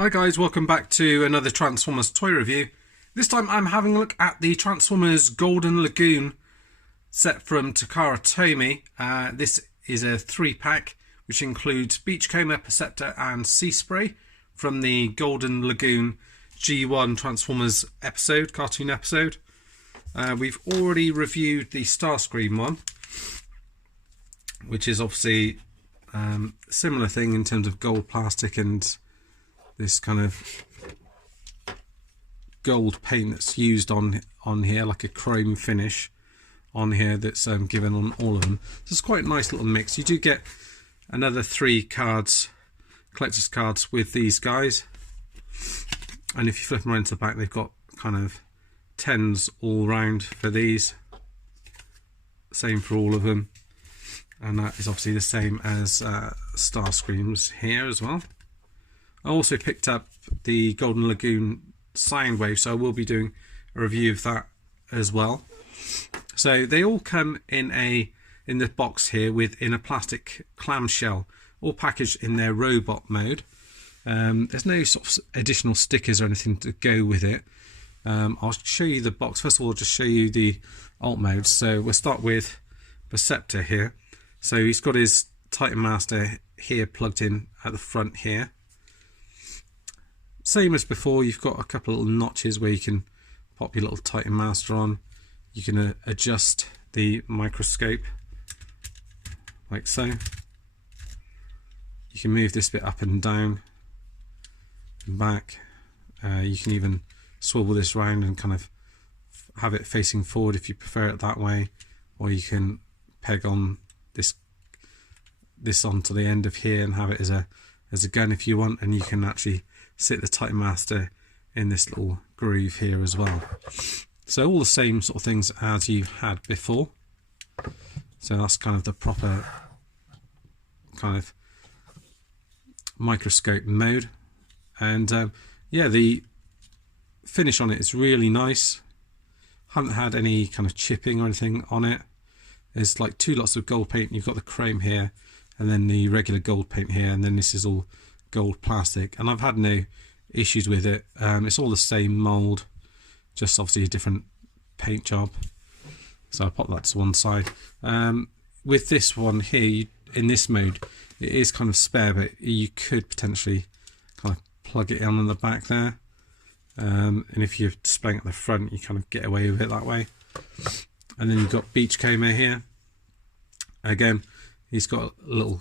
Hi guys, welcome back to another Transformers toy review. This time I'm having a look at the Transformers Golden Lagoon set from Takara Tomy. This is a 3-pack which includes Beachcomber, Perceptor and Seaspray from the Golden Lagoon G1 Transformers episode, cartoon episode. We've already reviewed the Starscream one, which is obviously a similar thing in terms of gold plastic and this kind of gold paint that's used on here, like a chrome finish on here that's given on all of them. So it's quite a nice little mix. You do get another 3 cards, collector's cards with these guys, and if you flip them around to the back, they've got kind of 10s all round for these. Same for all of them, and that is obviously the same as Starscream's here as well. I also picked up the Golden Lagoon Soundwave, so I will be doing a review of that as well. So they all come in the box here in a plastic clamshell, all packaged in their robot mode. There's no sort of additional stickers or anything to go with it. I'll show you the box. First of all, I'll just show you the alt mode. So we'll start with Perceptor here. So he's got his Titan Master here plugged in at the front here. Same as before, you've got a couple of little notches where you can pop your little Titan Master on. You can adjust the microscope like so. You can move this bit up and down and back. You can even swivel this round and kind of have it facing forward if you prefer it that way, or you can peg on this onto the end of here and have it as a gun if you want, and you can actually sit the Titan Master in this little groove here as well. So all the same sort of things as you've had before. So that's kind of the proper kind of microscope mode. And yeah, the finish on it is really nice. Haven't had any kind of chipping or anything on it. There's like 2 lots of gold paint. You've got the chrome here and then the regular gold paint here, and then this is all gold plastic, and I've had no issues with it. It's all the same mould, just obviously a different paint job. So I'll pop that to one side. With this one here, in this mode, it is kind of spare, but you could potentially kind of plug it in the back there. And if you're displaying at the front, you kind of get away with it that way. And then you've got Beachcomber here. Again, he's got a little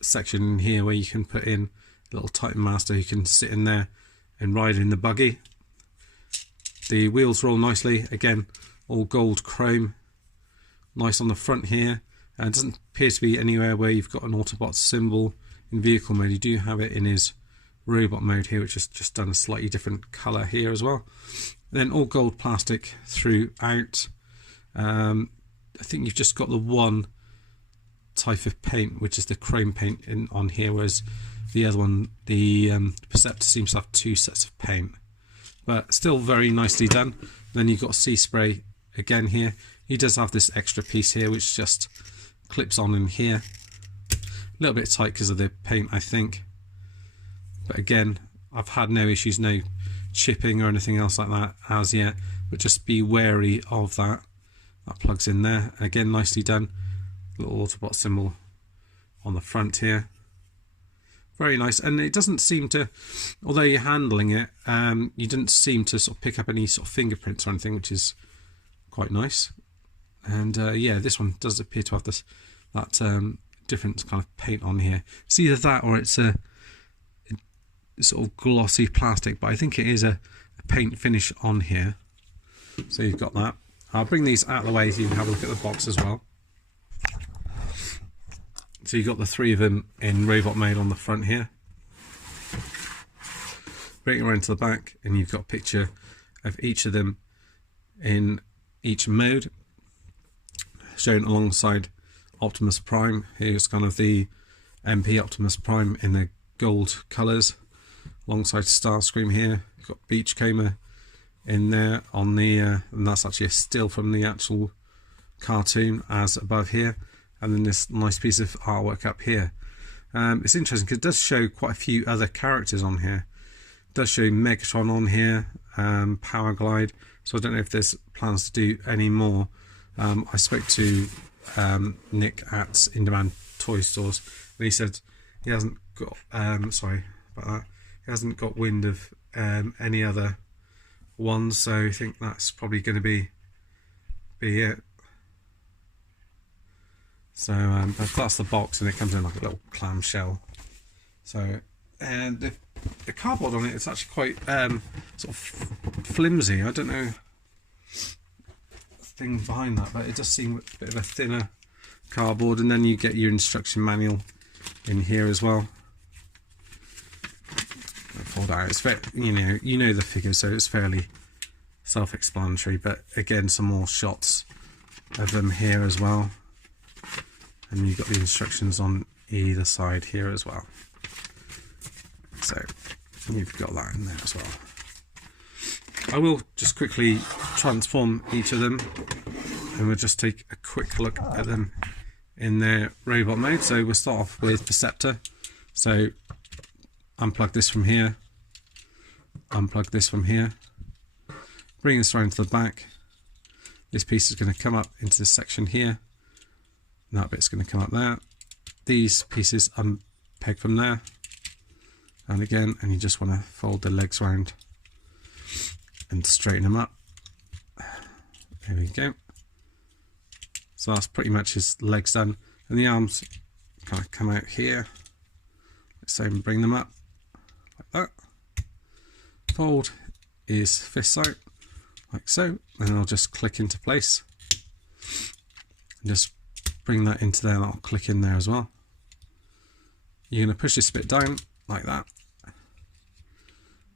section in here where you can put in a little Titan Master who can sit in there and ride in the buggy. The wheels roll nicely, again all gold chrome, nice on the front here. And it doesn't appear to be anywhere where you've got an Autobot symbol in vehicle mode. You do have it in his robot mode here, which is just done a slightly different colour here as well. Then all gold plastic throughout. I think you've just got the one type of paint, which is the chrome paint on here, whereas the other one, the Perceptor, seems to have 2 sets of paint, but still very nicely done. Then you've got Seaspray again here. He does have this extra piece here which just clips on in here. A little bit tight because of the paint, I think, but again, I've had no issues, no chipping or anything else like that as yet, but just be wary of that. That plugs in there, again nicely done. Little Autobot symbol on the front here, very nice. And it doesn't seem to, although you're handling it, you didn't seem to sort of pick up any sort of fingerprints or anything, which is quite nice. And yeah, this one does appear to have that different kind of paint on here. It's either that or it's a sort of glossy plastic, but I think it is a paint finish on here. So you've got that. I'll bring these out of the way so you can have a look at the box as well. So you've got the 3 of them in robot mode on the front here. Bring it around to the back and you've got a picture of each of them in each mode, shown alongside Optimus Prime. Here's kind of the MP Optimus Prime in the gold colours, alongside Starscream here. You've got Beachcomber in there on the, and that's actually a still from the actual cartoon as above here. And then this nice piece of artwork up here. It's interesting because it does show quite a few other characters on here. does show Megatron on here, Power Glide, so I don't know if there's plans to do any more. I spoke to Nick at In Demand Toy Stores, and he said he hasn't got sorry about that, he hasn't got wind of any other ones, so I think that's probably going to be it. So but that's the box, and it comes in like a little clamshell. So, and the cardboard on it, it's actually quite sort of flimsy. I don't know the thing behind that, but it does seem a bit of a thinner cardboard. And then you get your instruction manual in here as well. Fold out. It's very, you know the figure, so it's fairly self-explanatory. But again, some more shots of them here as well. And you've got the instructions on either side here as well. So you've got that in there as well. I will just quickly transform each of them, and we'll just take a quick look at them in their robot mode. So we'll start off with Perceptor. So unplug this from here, unplug this from here, bring this around to the back. This piece is going to come up into this section here. That bit's going to come up there. These pieces unpeg from there, and again, and you just want to fold the legs round and straighten them up. There we go. So that's pretty much his legs done, and the arms kind of come out here, like so, and bring them up like that. Fold his fists out like so, and I'll just click into place and just bring that into there, and I'll click in there as well. You're going to push this bit down like that,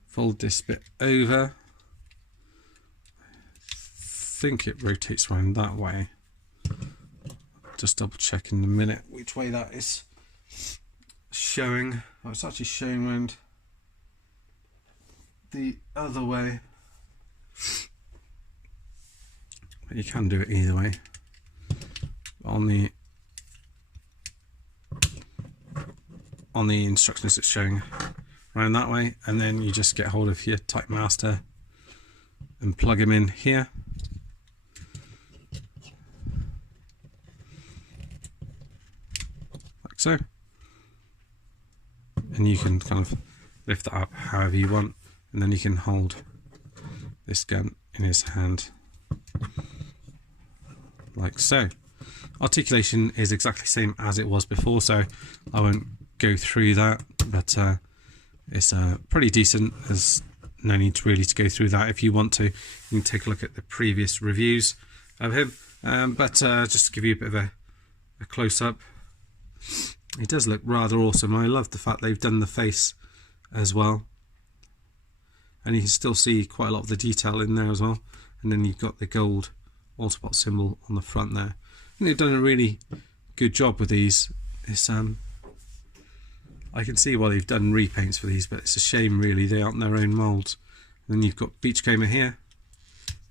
fold this bit over. I think it rotates around that way. Just double check in a minute which way that is showing. Oh, it's actually showing around the other way, but you can do it either way. On the instructions it's showing around that way, and then you just get hold of your Type Master and plug him in here. Like so. And you can kind of lift that up however you want, and then you can hold this gun in his hand like so. Articulation is exactly the same as it was before, so I won't go through that, but it's pretty decent. There's no need really to go through that. If you want to, you can take a look at the previous reviews of him, but just to give you a bit of a close-up, he does look rather awesome. I love the fact they've done the face as well, and you can still see quite a lot of the detail in there as well, and then you've got the gold Autobot symbol on the front there. And they've done a really good job with these. It's I can see why they've done repaints for these, but it's a shame really they aren't their own moulds. And then you've got Beachcomber here.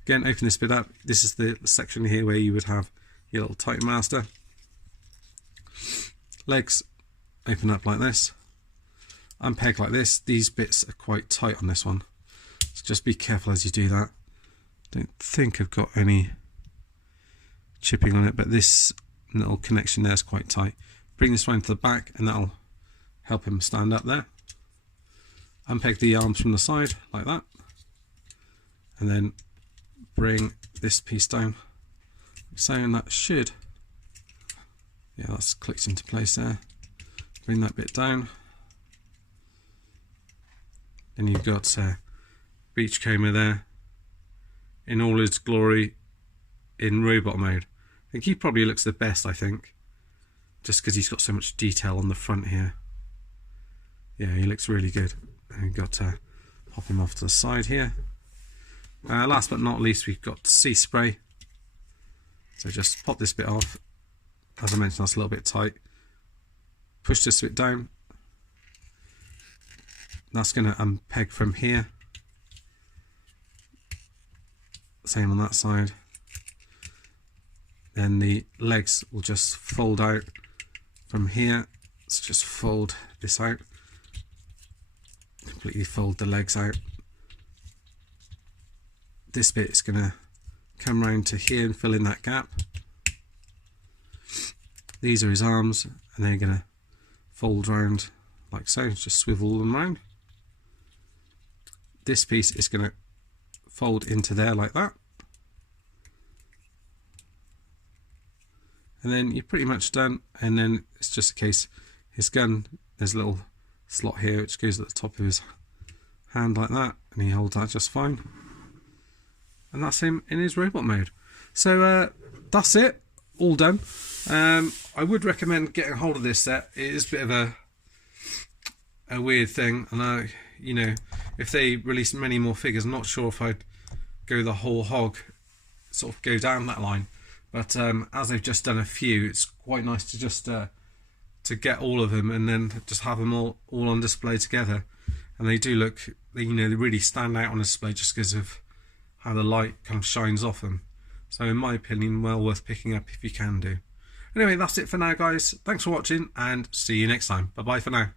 Again, open this bit up. This is the section here where you would have your little Titan Master. Legs open up like this. Unpeg like this. These bits are quite tight on this one, so just be careful as you do that. Don't think I've got any chipping on it, but this little connection there is quite tight. Bring this round to the back, and that'll help him stand up there. Unpeg the arms from the side like that, and then bring this piece down like so, and that should, yeah, that's clicked into place there. Bring that bit down, and you've got Beachcomber there in all his glory in robot mode. I think he probably looks the best, I think, just because he's got so much detail on the front here. Yeah, he looks really good. And we've got to pop him off to the side here. Last but not least, we've got Seaspray. So just pop this bit off. As I mentioned, that's a little bit tight. Push this bit down. That's going to unpeg from here. Same on that side. Then the legs will just fold out from here. So just fold this out. completely fold the legs out. This bit is going to come round to here and fill in that gap. These are his arms, and they're going to fold round like so, just swivel them round. This piece is going to fold into there like that. And then you're pretty much done, and then it's just a case, his gun, there's a little slot here which goes at the top of his hand like that, and he holds that just fine. And that's him in his robot mode. So that's it, all done. I would recommend getting hold of this set. It is a bit of a weird thing, and you know, if they release many more figures, I'm not sure if I'd go the whole hog, sort of go down that line. But as they've just done a few, it's quite nice to just to get all of them and then just have them all on display together. And they do look, you know, they really stand out on display just because of how the light kind of shines off them. So in my opinion, well worth picking up if you can do. Anyway, that's it for now, guys. Thanks for watching, and see you next time. Bye bye for now.